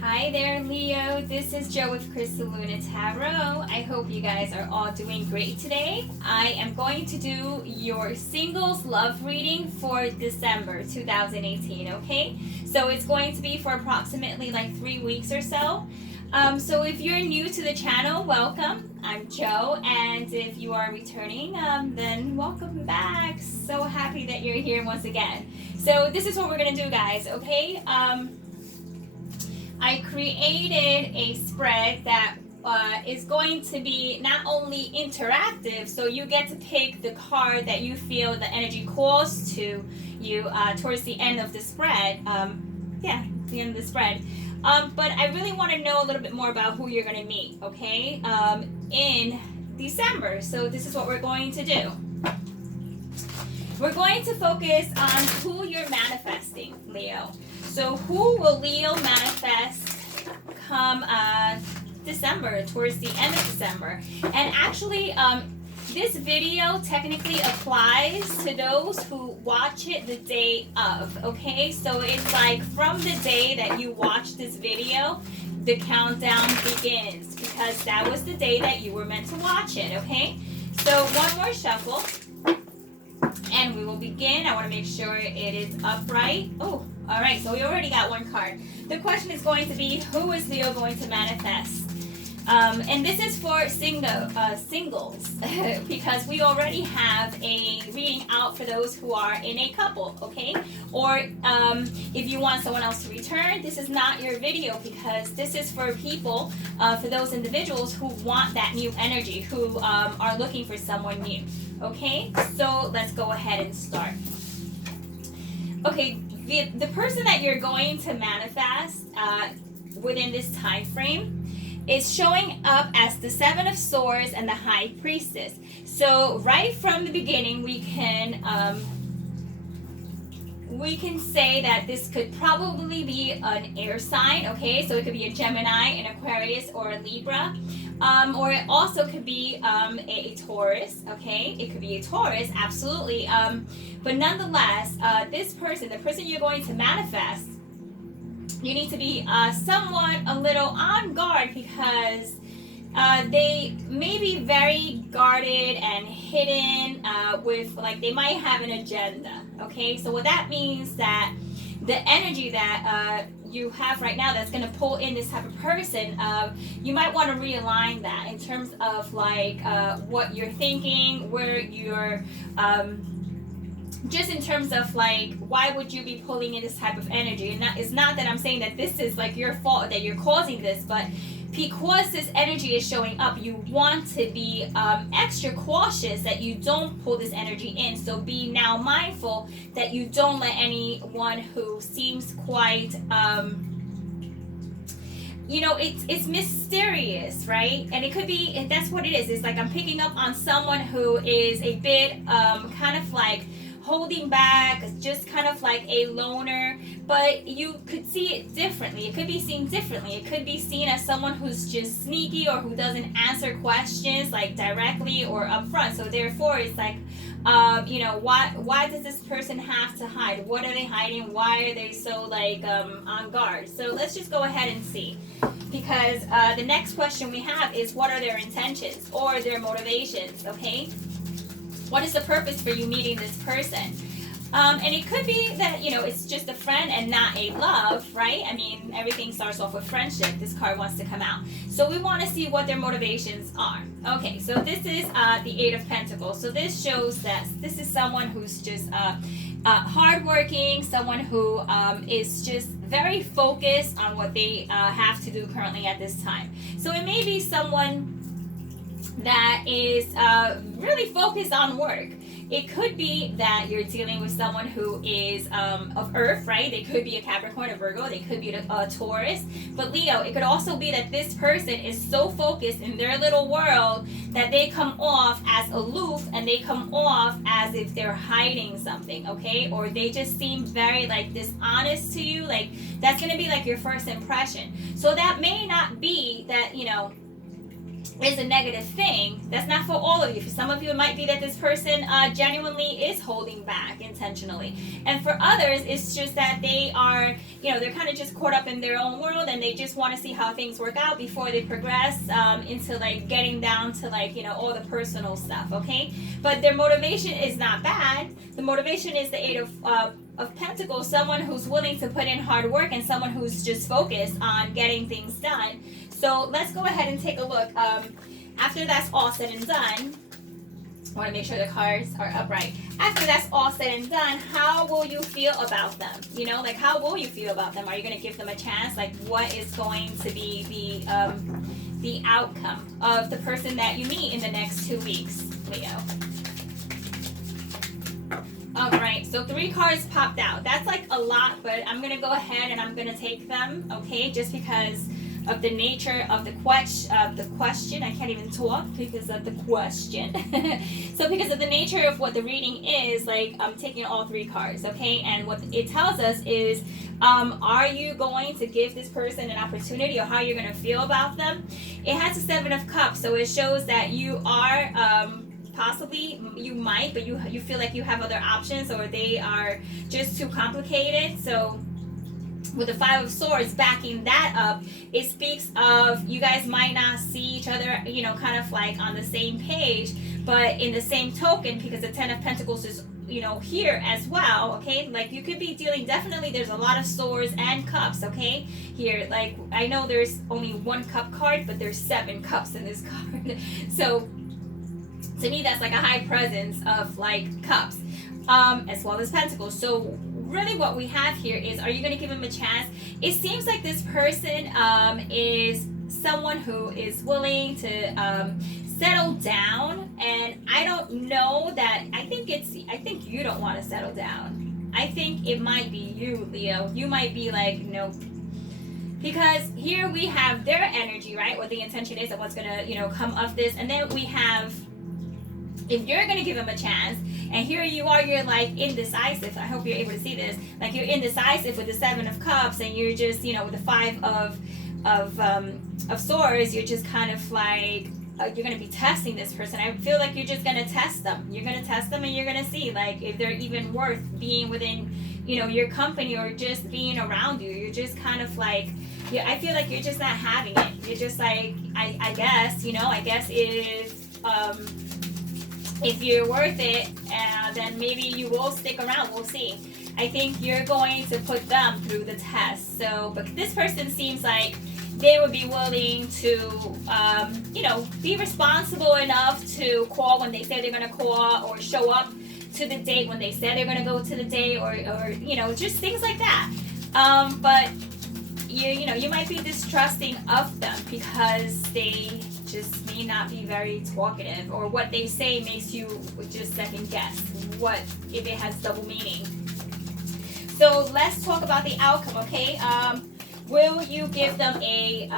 Hi there, Leo. This is Joe with Crystal Luna Tarot. I hope you guys are all doing great today. I am going to do your singles love reading for December 2018, okay? So it's going to be for approximately like 3 weeks or so. So if you're new to the channel, welcome. I'm Joe, and if you are returning, then welcome back. So happy that you're here once again. So this is what we're gonna do, guys, okay? I created a spread that is going to be not only interactive, so you get to pick the card that you feel the energy calls to you towards the end of the spread. The end of the spread. But I really want to know a little bit more about who you're going to meet, okay, in December. So this is what we're going to do. We're going to focus on who you're manifesting, Leo. So who will Leo manifest come December, towards the end of December? And actually, this video technically applies to those who watch it the day of, okay? So it's like from the day that you watch this video, the countdown begins, because that was the day that you were meant to watch it, okay? So one more shuffle, and we will begin. I want to make sure it is upright. Oh, all right, so we already got one card. The question is going to be, who is Leo going to manifest? And this is for singles, because we already have a reading out for those who are in a couple, okay? Or if you want someone else to return, this is not your video, because this is for people, for those individuals who want that new energy, who are looking for someone new, okay? So let's go ahead and start. Okay, the person that you're going to manifest within this time frame is showing up as the Seven of Swords and the High Priestess. So right from the beginning, we can say that this could probably be an air sign, okay? So it could be a Gemini, an Aquarius, or a Libra. Or it also could be a Taurus, okay? It could be a Taurus, absolutely. But nonetheless, this person, the person you're going to manifest, you need to be somewhat a little on guard, because they may be very guarded and hidden with, like, they might have an agenda, okay? So what that means that the energy that you have right now that's going to pull in this type of person, you might want to realign that in terms of like what you're thinking, where you're just in terms of like, why would you be pulling in this type of energy? And it's not that I'm saying that this is like your fault, that you're causing this, but because this energy is showing up, you want to be extra cautious that you don't pull this energy in. So be now mindful that you don't let anyone who seems quite it's mysterious, right? And it could be, and that's what it is. It's like I'm picking up on someone who is a bit kind of like holding back, just kind of like a loner, but you could see it differently. It could be seen differently. It could be seen as someone who's just sneaky, or who doesn't answer questions like directly or upfront. So therefore, it's like, why does this person have to hide? What are they hiding? Why are they so like on guard? So let's just go ahead and see, because the next question we have is, what are their intentions or their motivations? Okay. What is the purpose for you meeting this person? And it could be that, it's just a friend and not a love, right? I mean, everything starts off with friendship. This card wants to come out. So we want to see what their motivations are. Okay, so this is the Eight of Pentacles. So this shows that this is someone who's just hardworking, someone who is just very focused on what they have to do currently at this time. So it may be someone that is really focused on work. It could be that you're dealing with someone who is of Earth, right? They could be a Capricorn, a Virgo. They could be a Taurus. But Leo, it could also be that this person is so focused in their little world that they come off as aloof, and they come off as if they're hiding something, okay? Or they just seem very like dishonest to you. Like, that's going to be like your first impression. So that may not be that, is a negative thing. That's not for all of you. For some of you, it might be that this person genuinely is holding back intentionally, and for others, it's just that they are, they're kind of just caught up in their own world, and they just want to see how things work out before they progress into like getting down to like all the personal stuff. Okay, but their motivation is not bad. The motivation is the Eight of Pentacles, someone who's willing to put in hard work and someone who's just focused on getting things done. So let's go ahead and take a look. After that's all said and done, I want to make sure the cards are upright. After that's all said and done, how will you feel about them? Like how will you feel about them? Are you going to give them a chance? Like what is going to be the outcome of the person that you meet in the next 2 weeks, Leo? All right, so 3 cards popped out. That's like a lot, but I'm going to go ahead and I'm going to take them, okay, just because of the nature of the question. I can't even talk because of the question. So because of the nature of what the reading is, like I'm taking all 3 cards, okay? And what it tells us is, are you going to give this person an opportunity, or how you're going to feel about them? It has a 7 of Cups, so it shows that you are possibly, you might, but you feel like you have other options, or they are just too complicated. So with the 5 of Swords backing that up, it speaks of you guys might not see each other, kind of like on the same page, but in the same token, because the 10 of Pentacles is, here as well, okay? Like you could be dealing, definitely there's a lot of Swords and Cups, okay? Here, like I know there's only 1 Cup card, but there's 7 Cups in this card. So to me, that's like a high presence of like Cups, as well as Pentacles. So really what we have here is, are you going to give him a chance? It seems like this person is someone who is willing to settle down, and I don't know that, I think you don't want to settle down. I think it might be you, Leo. You might be like, nope. Because here we have their energy, right? What the intention is and what's going to, come of this. And then we have, if you're going to give him a chance, and here you are, you're like indecisive. I hope you're able to see this. Like you're indecisive with the 7 of Cups, and you're just, with the 5 of Swords, you're just kind of like, you're going to be testing this person. I feel like you're just going to test them. You're going to test them, and you're going to see like if they're even worth being within, your company, or just being around you. You're just kind of like, I feel like you're just not having it. You're just like, I guess, if you're worth it, then maybe you will stick around. We'll see. I think you're going to put them through the test. So, but this person seems like they would be willing to, be responsible enough to call when they say they're going to call, or show up to the date when they said they're going to go to the date, or just things like that. But you might be distrusting of them because they just may not be very talkative, or what they say makes you just second guess what if it has double meaning. So let's talk about the outcome, okay? Will you give them a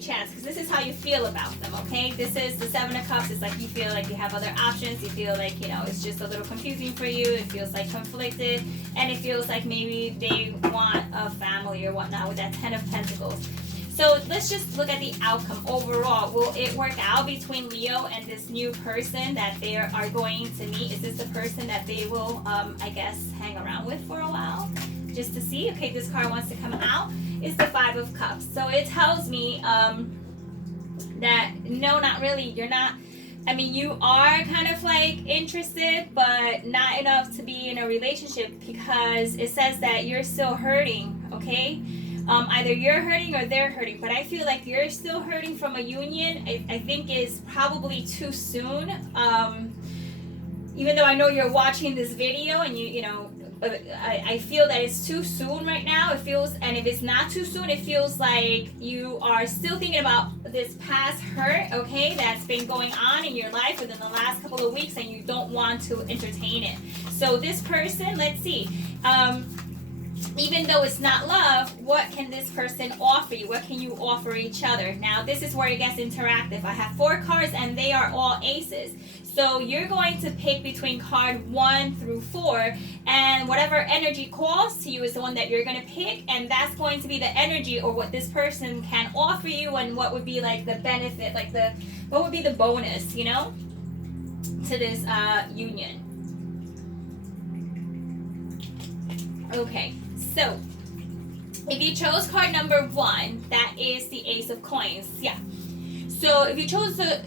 chance? Because this is how you feel about them, okay? This is the 7 of Cups. It's like you feel like you have other options. You feel like, it's just a little confusing for you. It feels like conflicted. And it feels like maybe they want a family or whatnot with that 10 of Pentacles. So let's just look at the outcome overall. Will it work out between Leo and this new person that they are going to meet? Is this the person that they will, I guess, hang around with for a while? Just to see. Okay, this card wants to come out. It's the 5 of Cups. So it tells me that no, not really. You're not. I mean, you are kind of like interested, but not enough to be in a relationship, because it says that you're still hurting, okay? Either you're hurting or they're hurting, but I feel like you're still hurting from a union. I think is probably too soon. Even though I know you're watching this video and I feel that it's too soon right now. It feels, and if it's not too soon, it feels like you are still thinking about this past hurt, okay, that's been going on in your life within the last couple of weeks, and you don't want to entertain it. So this person, let's see, even though it's not love, what can this person offer you? What can you offer each other? Now, this is where it gets interactive. I have 4 cards and they are all aces. So you're going to pick between card 1 through 4, and whatever energy calls to you is the one that you're going to pick, and that's going to be the energy or what this person can offer you, and what would be like the benefit, like what would be the bonus, you know, to this union. Okay, so if you chose card number 1, that is the Ace of Coins. Yeah. So if you chose the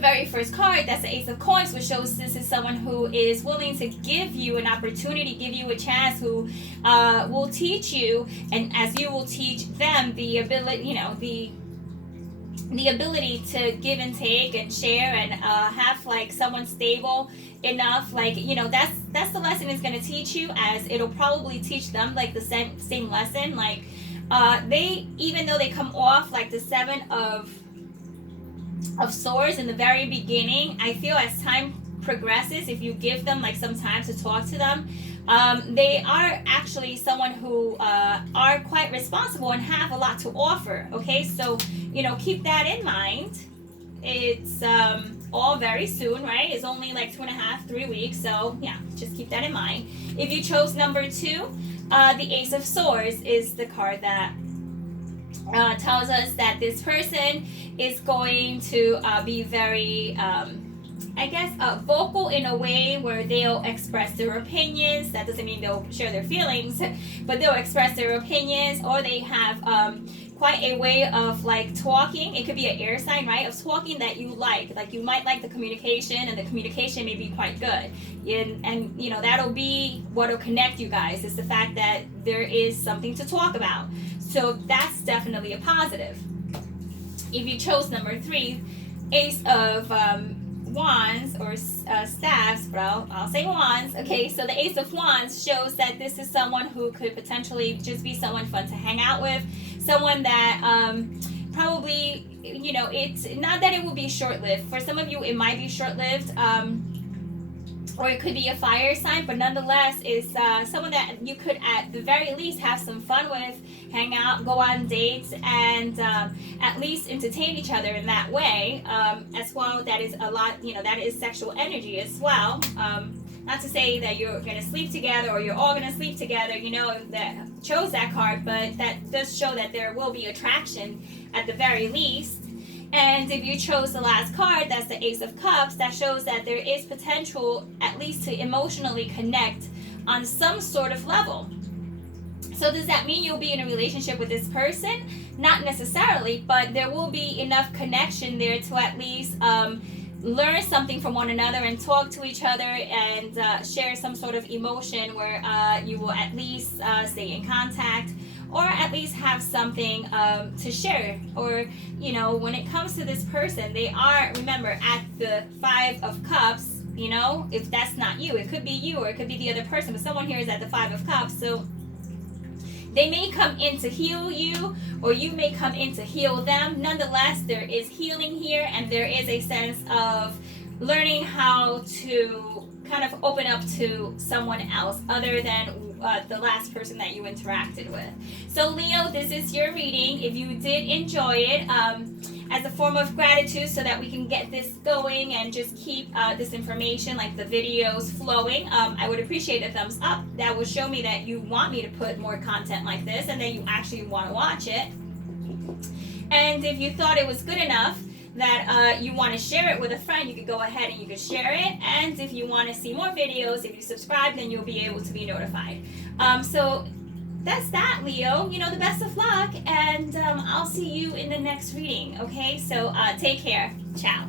very first card, that's the Ace of Coins, which shows this is someone who is willing to give you an opportunity, give you a chance, who will teach you, and as you will teach them, the ability, you know, the ability to give and take and share, and have like someone stable enough, like, you know, that's the lesson it's going to teach you, as it'll probably teach them like the same lesson. Like they, even though they come off like the 7 of Swords in the very beginning, I feel as time progresses, if you give them like some time to talk to them, they are actually someone who are quite responsible and have a lot to offer. Okay, so, you know, keep that in mind. It's all very soon, right? It's only like 2.5, 3 weeks, so yeah, just keep that in mind. If you chose number 2, the Ace of Swords is the card that tells us that this person is going to be very, I guess, vocal in a way where they'll express their opinions. That doesn't mean they'll share their feelings, but they'll express their opinions, or they have quite a way of like talking. It could be an air sign, right? Of talking that you like you might like the communication, and the communication may be quite good. And you know, that'll be what'll connect you guys, is the fact that there is something to talk about. So that's definitely a positive. If you chose number 3, Ace of Wands, or staffs, but I'll say wands. Okay, so the Ace of Wands shows that this is someone who could potentially just be someone fun to hang out with, someone that probably, you know, it's not that it will be short-lived. For some of you, it might be short-lived, or it could be a fire sign, but nonetheless, is someone that you could at the very least have some fun with, hang out, go on dates, and at least entertain each other in that way. As well, that is a lot, you know, that is sexual energy as well. Not to say that you're going to sleep together, or you're all going to sleep together, you know, that chose that card, but that does show that there will be attraction at the very least. And if you chose the last card, that's the Ace of Cups, that shows that there is potential at least to emotionally connect on some sort of level. So does that mean you'll be in a relationship with this person? Not necessarily, but there will be enough connection there to at least learn something from one another, and talk to each other, and share some sort of emotion where you will at least stay in contact, or at least have something to share. Or, you know, when it comes to this person, they are, remember, at the 5 of Cups, you know, if that's not you, it could be you, or it could be the other person, but someone here is at the 5 of Cups, so they may come in to heal you, or you may come in to heal them. Nonetheless, there is healing here, and there is a sense of learning how to kind of open up to someone else other than the last person that you interacted with. So Leo, this is your reading. If you did enjoy it, as a form of gratitude, so that we can get this going and just keep this information, like the videos, flowing, I would appreciate a thumbs up. That would show me that you want me to put more content like this, and that you actually want to watch it. And if you thought it was good enough that you want to share it with a friend, you could go ahead and you could share it. And if you want to see more videos, if you subscribe, then you'll be able to be notified. So that's that, Leo. You know, the best of luck, and I'll see you in the next reading. Okay, so take care. Ciao.